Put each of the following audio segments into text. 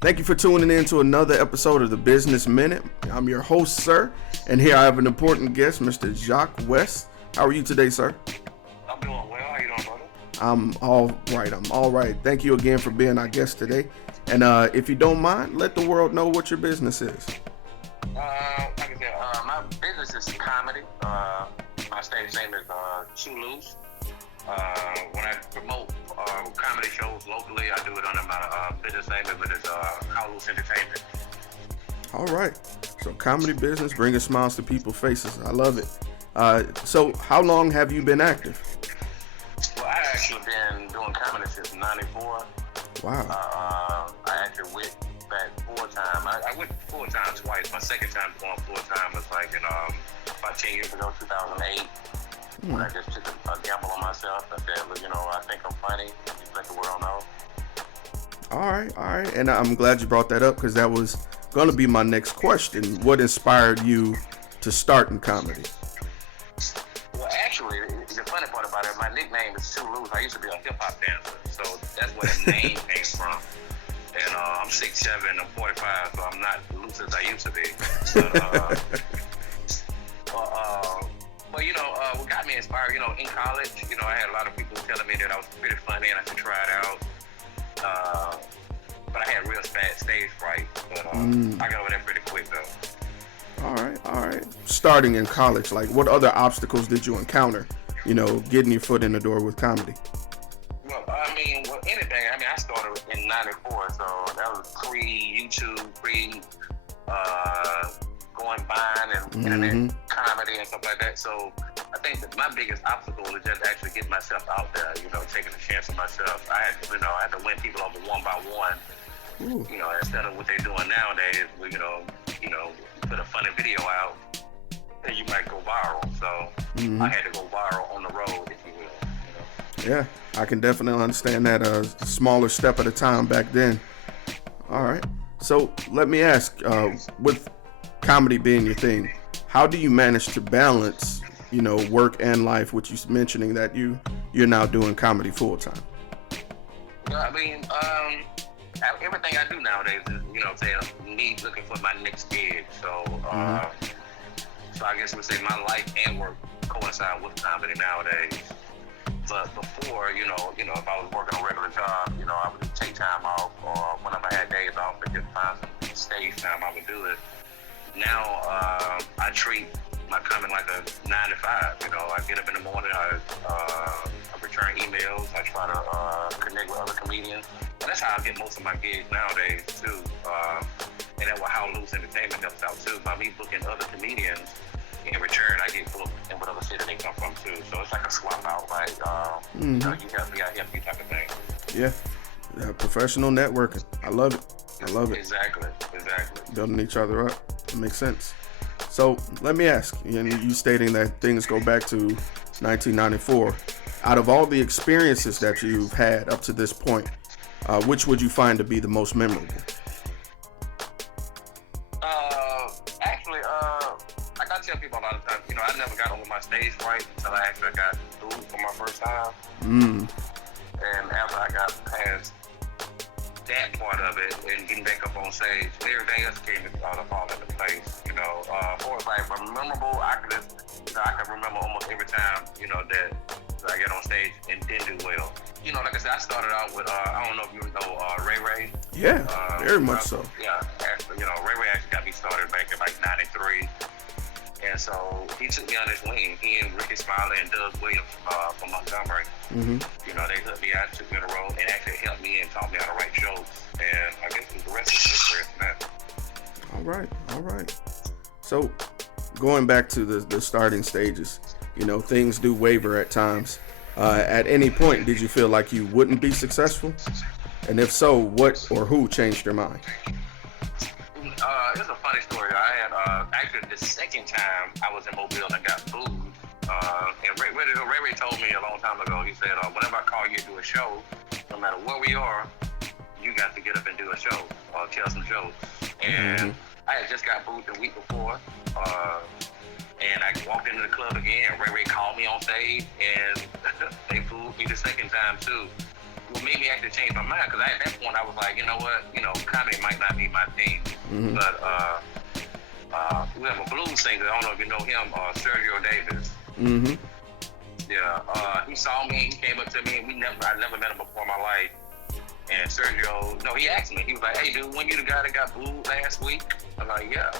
Thank you for tuning in to another episode of the Business Minute. I'm your host, sir, and here I have an important guest, Mr. Jacques West. How are you today, sir? I'm doing well. How you doing, brother? I'm all right. Thank you again for being our guest today. And if you don't mind, let the world know what your business is. Like I said, my business is comedy. My stage name is 2Loose. When I promote comedy shows locally, I do it under my business name, but it's 2Loose Entertainment. All right. So comedy business, bringing smiles to people's faces. I love it. So how long have you been active? Well, I actually been doing comedy since '94. Wow. I actually went back full-time. I went full-time twice. My second time going full-time was like in about 10 years ago, 2008. When I just took a gamble on myself. I said, look, I think I'm funny. Just let the world know. All right. And I'm glad you brought that up because that was going to be my next question. What inspired you to start in comedy? Well, actually, the funny part about it, my nickname is 2Loose. I used to be a hip-hop dancer, so that's where the name came from. And I'm 6'7", I'm 45, so I'm not loose as I used to be. But what got me inspired, in college, I had a lot of people telling me that I was pretty funny and I should try it out. But I had real bad stage fright. But I got over that pretty quick, though. All right. Starting in college, like what other obstacles did you encounter, getting your foot in the door with comedy? Well, anything. I started in '94, so that was pre-YouTube, going Vine and internet comedy and stuff like that. So I think that my biggest obstacle was just actually getting myself out there, taking a chance on myself. I had to win people over one by one. Ooh. Instead of what they're doing nowadays, put a funny video out and you might go viral. So I had to go viral on the road, if you will. Yeah, I can definitely understand that. A smaller step at a time back then. All right. So let me ask, with comedy being your thing, how do you manage to balance, work and life, which you're mentioning that you're now doing comedy full time? Everything I do nowadays is, me looking for my next gig. So, so I guess we say my life and work coincide with comedy nowadays. But before, if I was working a regular job, I would just take time off, or whenever I had days off and just find some stage time, I would do it. Now, I treat my comedy like a 9 to 5. I get up in the morning, I return emails, I try to connect with other comedians. And that's how I get most of my gigs nowadays, too. And that's what 2Loose Entertainment helps out, too. By me booking other comedians, in return, I get booked in whatever city they come from, too. So it's like a swap out, right? You help me, I help you type of thing. Yeah, professional networking. I love it. Exactly. Building each other up. That makes sense. So let me ask, you stating that things go back to 1994. Out of all the experiences that you've had up to this point, which would you find to be the most memorable? Like I tell people a lot of times, I never got over my stage fright until I actually got booed for my first time. And after I got past that part of it and getting back up on stage, everything else came to fall into place. For like memorable, I can remember almost every time, that I get on stage and didn't do well. Like I said, I started out with I don't know if you know Ray Ray. Yeah, very much so. Yeah, actually, Ray Ray actually got me started back in like '93. And so he took me on his wing. He and Ricky Smiley and Doug Williams from Montgomery. They hooked me out, took me on the road, and actually helped me and taught me how to write jokes. And I guess the rest is history from that. All right. So going back to the starting stages, things do waver at times. At any point, did you feel like you wouldn't be successful? And if so, what or who changed your mind? It's a funny story. I had actually the second time I was in Mobile and got booed. And Ray told me a long time ago. He said, "Whenever I call you to do a show, no matter where we are, you got to get up and do a show or tell some jokes." And I had just got booed the week before, and I walked into the club again. Ray called me on stage, and they booed me the second time too. what made me actually change my mind, because at that point I was like, you know what, comedy might not be my thing. Mm-hmm. But we have a blues singer. I don't know if you know him, Sergio Davis. Mm-hmm. Yeah, he saw me. He came up to me, and I never met him before in my life. And Sergio, he asked me. He was like, "Hey, dude, when you the guy that got booed last week?" I'm like, "Yeah."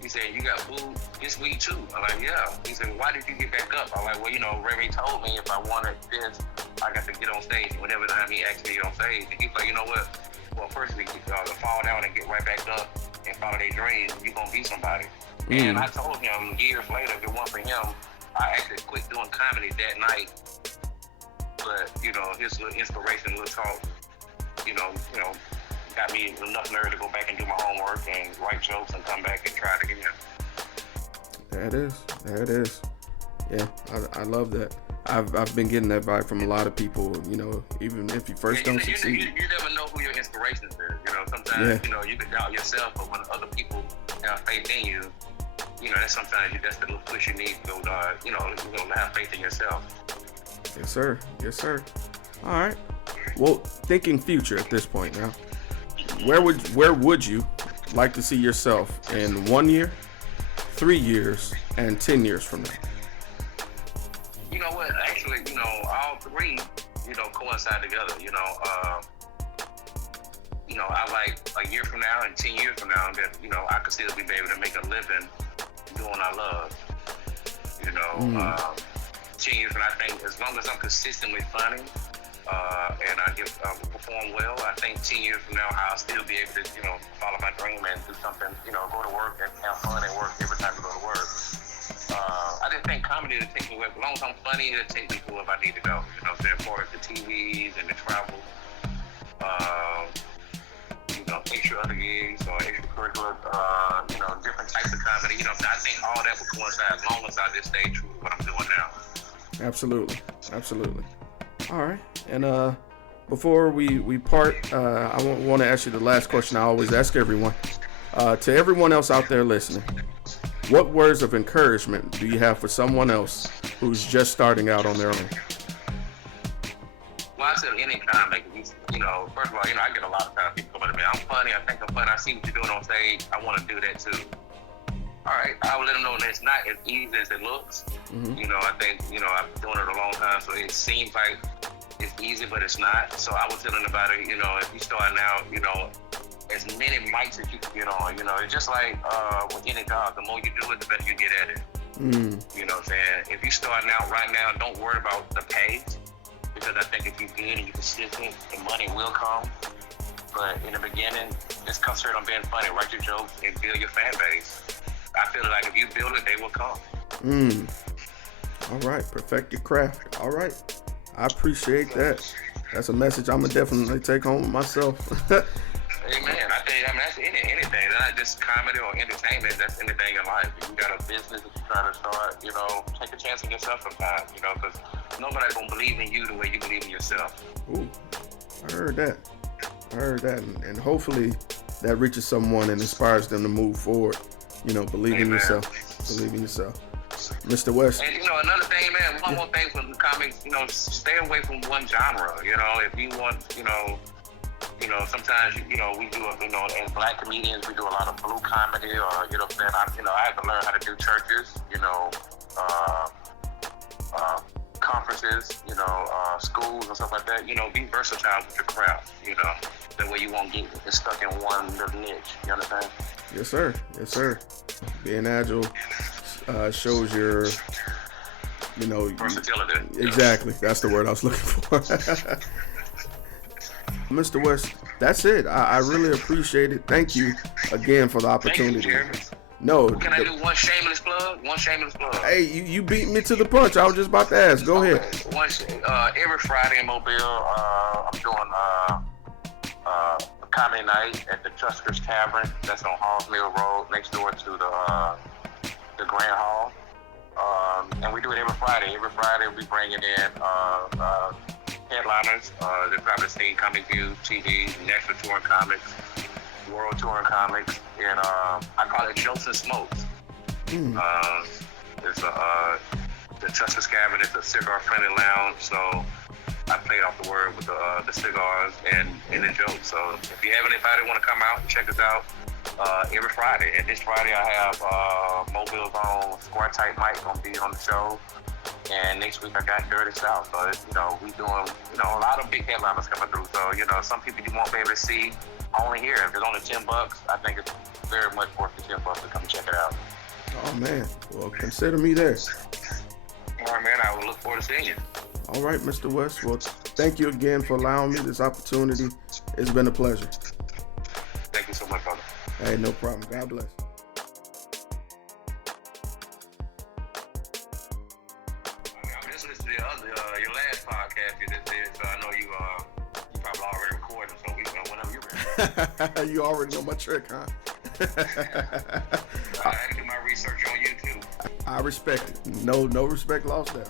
He said, "You got booed this week too?" I'm like, "Yeah." He said, "Why did you get back up?" I'm like, "Well, Ray told me if I wanted this, I got to get on stage." Whenever time he asked me to get on stage, and he was like, "You know what? Well, first we to fall down and get right back up and follow their dreams, you're gonna be somebody." And I told him years later, if it weren't for him, I actually quit doing comedy that night. But his little inspiration, little talk, got me enough nerve to go back and do my homework and write jokes and come back and try it again. There it is. Yeah, I love that. I've been getting that vibe from a lot of people. Even if you first don't succeed, you never know who your inspiration is. Sometimes you can doubt yourself, but when other people have faith in you, that's the little push you need to go. Have faith in yourself. Yes, sir. All right. Well, thinking future at this point now, where would you like to see yourself in 1 year, 3 years, and 10 years from now? You know what? Actually, all three, coincide together. I like a year from now and 10 years from now that, I could still be able to make a living doing what I love. 10 years from now, I think as long as I'm consistently funny, and I perform well, I think 10 years from now, I'll still be able to, follow my dream and do something, go to work and have fun and work every time I go to work. I just think comedy will take me where, as long as I'm funny, it'll take me to wherever I need to go. As far as the TVs and the travel, extra other gigs or extracurricular, different types of comedy. I think all that will coincide as long as I just stay true to what I'm doing now. Absolutely. All right, and before we part, I want to ask you the last question I always ask everyone. To everyone else out there listening, what words of encouragement do you have for someone else who's just starting out on their own? Well, I said any comic, first of all, I get a lot of times people come to me, I'm funny, I think I'm funny, I see what you're doing on stage, I want to do that too. All right, I will let them know that it's not as easy as it looks. Mm-hmm. I think, I've been doing it a long time, so it seems like it's easy, but it's not. So I was telling about it, if you start out, as many mics as you can get on, it's just like with any job, the more you do it, the better you get at it. You know what I'm saying? If you're starting out right now, don't worry about the pay, because I think if you're good and you're consistent, the money will come. But in the beginning, just concentrate on being funny, write your jokes, and build your fan base. I feel like if you build it, they will come. All right, perfect your craft. All right, I appreciate that. That's a message I'm gonna definitely take home myself. Amen. I think that's anything. Not just comedy or entertainment. That's anything in life. If you got a business that you're trying to start, take a chance on yourself sometimes. Because nobody's gonna believe in you the way you believe in yourself. Ooh, I heard that, and hopefully that reaches someone and inspires them to move forward. Believe in yourself. Mr. West. And another thing, man, one more thing from the comics, stay away from one genre. If you want, sometimes, we do, as black comedians, we do a lot of blue comedy or, I have to learn how to do churches, conferences, schools and stuff like that. Be versatile with your craft, that way you won't get stuck in one little niche. You understand? Yes, sir. Being agile shows your, versatility. Exactly. That's the word I was looking for. Mr. West, that's it. I really appreciate it. Thank you again for the opportunity. Thank you, Jeremy. No. Can I do one shameless plug? Hey, you beat me to the punch. I was just about to ask. Go ahead. Every Friday in Mobile, I'm doing a comedy night at the Tuskers Tavern. That's on Halls Mill Road, next door to the Grand Hall. And we do it every Friday. Every Friday we'll be bringing in headliners. They've probably seen Comic View, TV, National Touring Comics, World Touring Comics, and I call it Jokes and Smokes. It's the Tuskers Cabin. It's a cigar-friendly lounge, so I played off the word with the cigars and the jokes. So if you have anybody want to come out and check us out, every Friday. And this Friday I have Mobile's own Square Type Mike gonna be on the show. And next week I got Dirty South. So we doing a lot of big headliners coming through. So some people you won't be able to see only here. If it's only $10, I think it's very much worth the $10 to come check it out. Oh man, well consider me there. All right, man. I will look forward to seeing you. All right, Mr. West. Well, thank you again for allowing me this opportunity. It's been a pleasure. Thank you so much, brother. Hey, no problem. God bless. I'm just listening to your last podcast you just did, so I know you probably already recorded, so whenever you're ready. You already know my trick, huh? I had to do my research on you too. I respect it. No respect lost there.